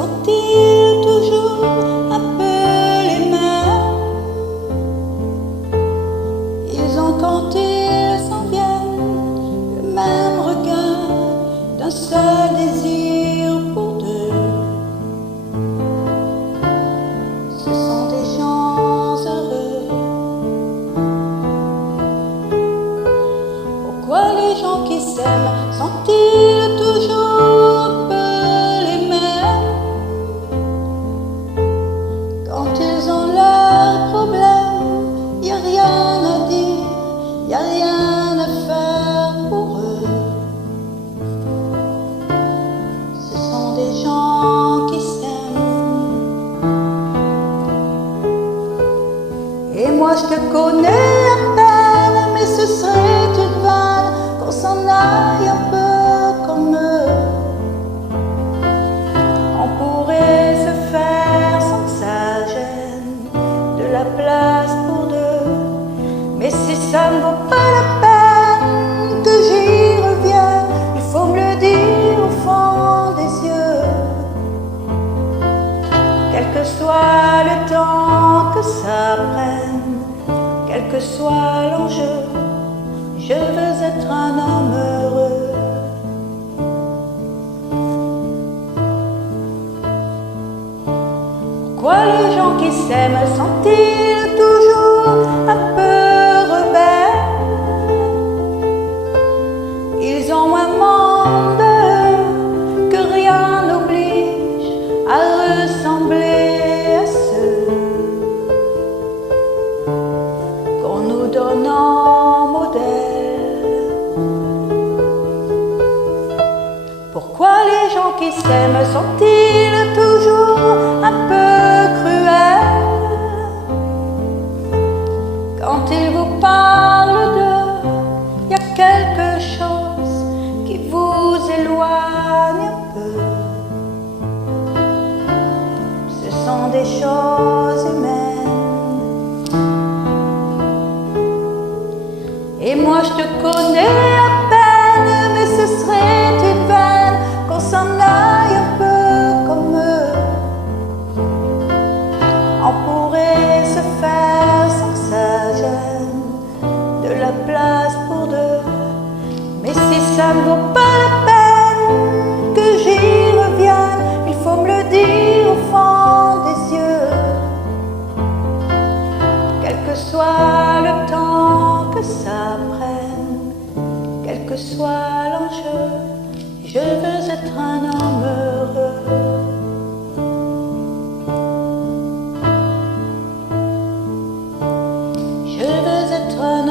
sont-ils toujours un peu les mêmes? Ils ont quand ils s'en viennent le même regard d'un seul désir pour deux. Ce sont des gens heureux. Pourquoi les gens qui s'aiment sont-ils toujours un peu les mêmes? Quand ils ont leurs problèmes, y a rien à dire, y a rien à faire pour eux. Ce sont des gens qui s'aiment. Et moi je te connais à peine, mais ce serait une vanne qu'on s'en aille un peu comme eux. On pourrait se faire sans que ça gêne de la place pour deux. Mais si ça ne vaut pas la peine que j'y revienne, il faut me le dire au fond des yeux. Quel que soit le temps que ça prenne, quel que soit l'enjeu, je veux être un homme heureux. Pourquoi les gens qui s'aiment sont-ils toujours un peu rebelles? Ils ont un monde que rien n'oblige à ressembler à ceux qu'on nous donne en modèle. Pourquoi les gens qui s'aiment sont-ils toujours un peu cruels? Quand ils vous parlent d'eux, y a quelque chose qui vous éloigne un peu. Ce sont des choses humaines. Et moi je te connais à peine, mais ce serait une veine qu'on s'en aille un peu comme eux. On pourrait se faire sans que ça gêne de la place pour deux. Mais si ça ne vaut pas la peine que j'y revienne, il faut me le dire au fond des yeux. Quel que soit le temps que ça prenne, quel que soit l'enjeu, je veux être un homme heureux. Je veux être un